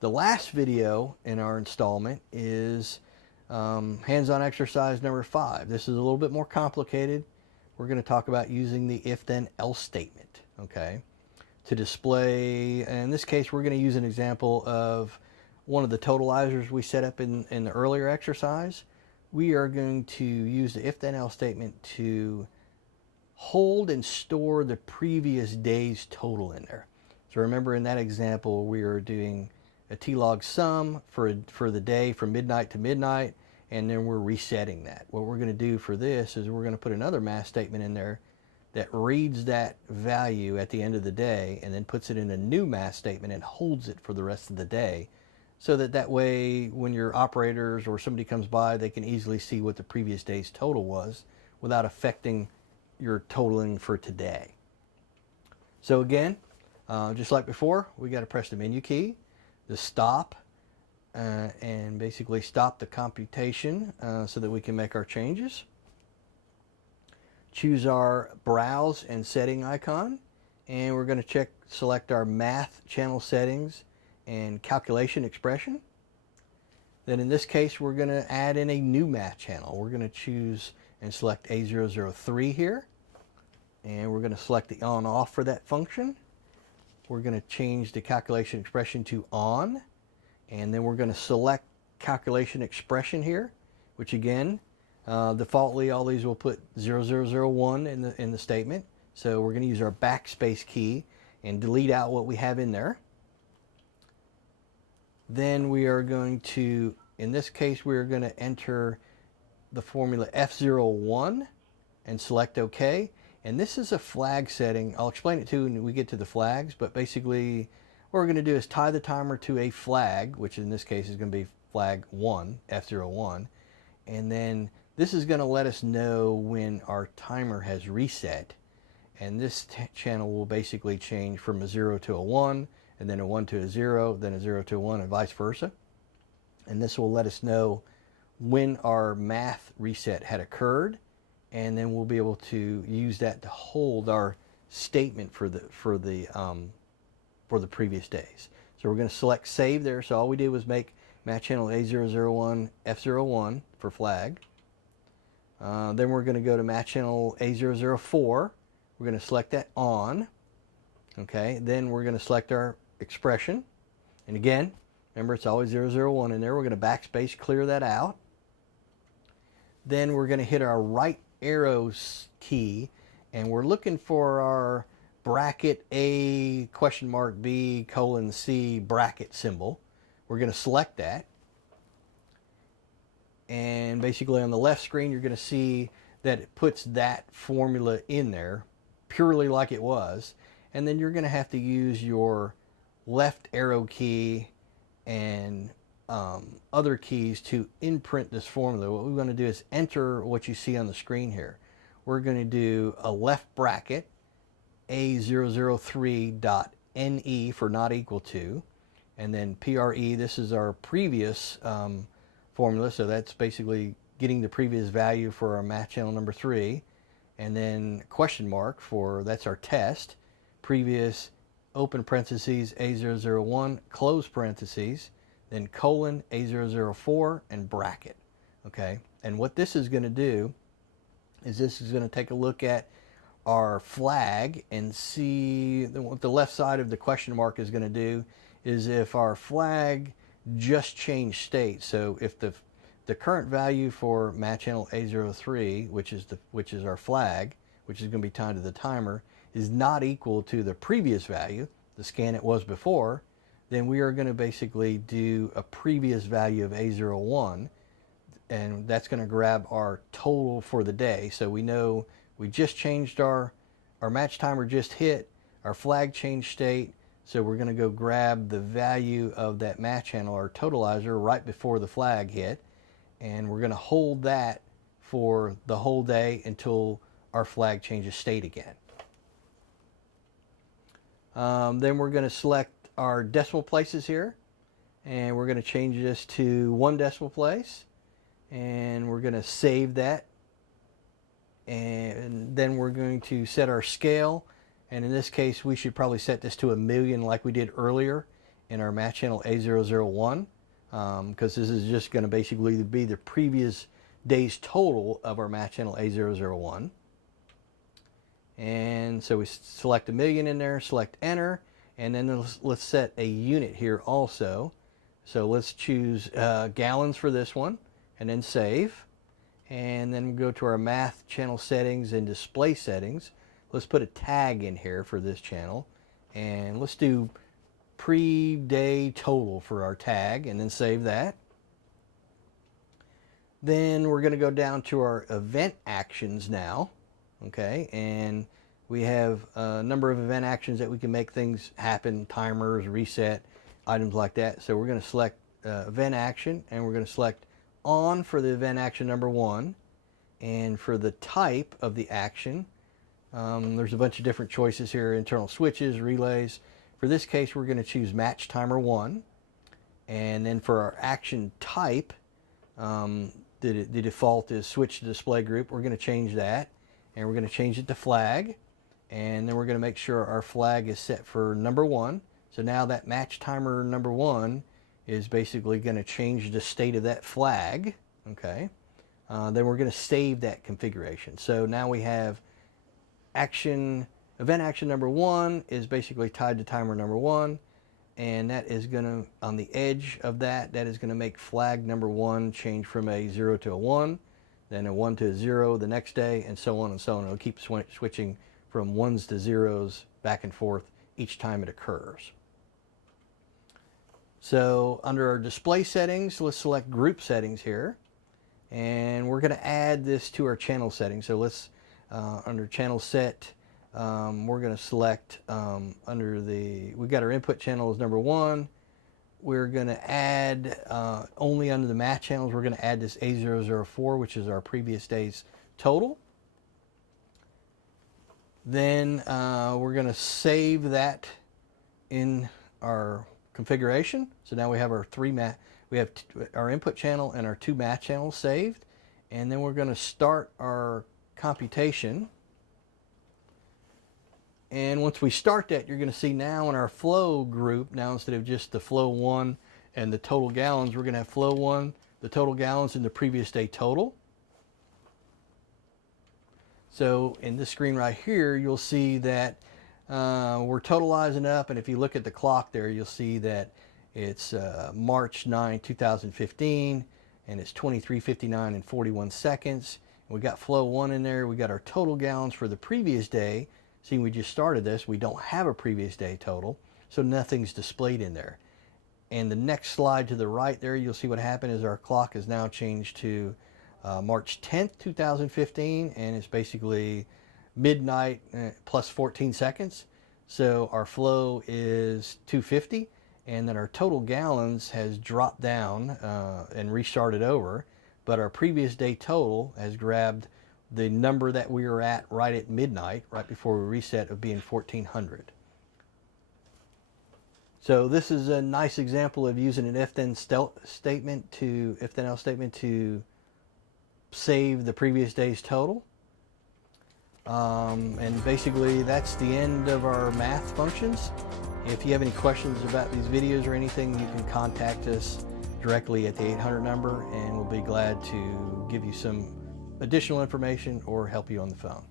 The last video in our installment is hands-on exercise number 5. This is a little bit more complicated. We're going to talk about using the if-then-else statement, okay, to display. In this case, we're going to use an example of one of the totalizers we set up in the earlier exercise. We are going to use the if-then-else statement to hold and store the previous day's total in there. So remember, in that example, we are doing a t-log sum for the day from midnight to midnight, and then we're resetting that. What we're going to do for this is we're going to put another math statement in there that reads that value at the end of the day and then puts it in a new math statement and holds it for the rest of the day, so that way when your operators or somebody comes by, they can easily see what the previous day's total was without affecting your totaling for today. So again, just like before, we got to press the menu key, the stop, and basically stop the computation so that we can make our changes. Choose our browse and setting icon, and we're going to select our math channel settings and calculation expression. Then in this case, we're going to add in a new math channel. We're going to choose and select A003 here, and we're going to select the on-off for that function. We're going to change the calculation expression to on, and then we're going to select calculation expression here, which again, defaultly all these will put 0001 in the statement. So we're going to use our backspace key and delete out what we have in there. Then we are going to, in this case, we are going to enter the formula F01 and select OK. And this is a flag setting. I'll explain it to you when we get to the flags, but basically what we're going to do is tie the timer to a flag, which in this case is going to be flag 1, F01, and then this is going to let us know when our timer has reset, and this channel will basically change from a 0 to a 1, and then a 1 to a 0, then a 0 to a 1, and vice versa. And this will let us know when our math reset had occurred, and then we'll be able to use that to hold our statement for the previous days. So we're going to select save there. So all we did was make math channel A001 F01 for flag. Then we're going to go to math channel A004. We're going to select that on. Okay. Then we're going to select our expression. And again, remember it's always 001 in there. We're going to backspace clear that out. Then we're going to hit our right arrow key, and we're looking for our bracket A question mark B colon C bracket symbol. We're going to select that, and basically on the left screen you're going to see that it puts that formula in there purely like it was, and then you're going to have to use your left arrow key and other keys to imprint this formula. What we're going to do is enter what you see on the screen here. We're going to do a left bracket A003.NE for not equal to, and then PRE, this is our previous formula, so that's basically getting the previous value for our math channel number 3, and then question mark for, that's our test, previous open parentheses A001 close parentheses, then colon A004 and bracket. Okay, and what this is going to do is this is going to take a look at our flag and see what the left side of the question mark is going to do is if our flag just changed state. So if the current value for math channel A03, which is our flag, which is going to be tied to the timer, is not equal to the previous value, the scan it was before, then we are going to basically do a previous value of A01, and that's going to grab our total for the day. So we know we just changed our match timer just hit, our flag changed state, so we're going to go grab the value of that match channel, our totalizer, right before the flag hit, and we're going to hold that for the whole day until our flag changes state again. Then we're going to select our decimal places here, and we're going to change this to 1 decimal place, and we're going to save that, and then we're going to set our scale, and in this case we should probably set this to 1,000,000 like we did earlier in our match channel A001, because this is just going to basically be the previous day's total of our match channel A001. And so we select a million in there, select enter, and then let's set a unit here also. So let's choose gallons for this one, and then save. And then go to our math channel settings and display settings. Let's put a tag in here for this channel, and let's do pre-day total for our tag, and then save that. Then we're going to go down to our event actions now. Okay, and we have a number of event actions that we can make things happen, timers, reset, items like that. So we're going to select event action, and we're going to select on for the event action number 1. And for the type of the action, there's a bunch of different choices here: internal switches, relays. For this case, we're going to choose match timer 1. And then for our action type, the default is switch to display group. We're going to change that, and we're going to change it to flag. And then we're going to make sure our flag is set for number 1. So now that match timer number 1 is basically going to change the state of that flag. Okay. Then we're going to save that configuration. So now we have event action number 1 is basically tied to timer number 1, and that is going to, on the edge of that is going to make flag number 1 change from a 0 to a 1, then a 1 to a 0 the next day, and so on and so on. It'll keep switching from 1s to 0s back and forth each time it occurs. So under our display settings, let's select group settings here, and we're going to add this to our channel settings. So let's under channel set, we're going to select we got our input channel as number 1. We're going to add only under the match channels, we're going to add this A004, which is our previous day's total. Then we're going to save that in our configuration. So now we have our our input channel and our 2 match channels saved, and then we're going to start our computation. And once we start that, you're going to see now in our flow group, now instead of just the flow 1 and the total gallons, we're going to have flow 1, the total gallons, and the previous day total. So in this screen right here, you'll see that we're totalizing up, and if you look at the clock there, you'll see that it's March 9, 2015, and it's 23:59 and 41 seconds. And we got flow 1 in there. We got our total gallons for the previous day. See, we just started this. We don't have a previous day total, so nothing's displayed in there. And the next slide to the right there, you'll see what happened is our clock is now changed to March 10th, 2015, and it's basically midnight plus 14 seconds. So our flow is 250, and then our total gallons has dropped down and restarted over, but our previous day total has grabbed the number that we were at right at midnight, right before we reset, of being 1400. So this is a nice example of using an if-then statement to save the previous day's total. And basically that's the end of our math functions. If you have any questions about these videos or anything, you can contact us directly at the 800 number, and we'll be glad to give you some additional information or help you on the phone.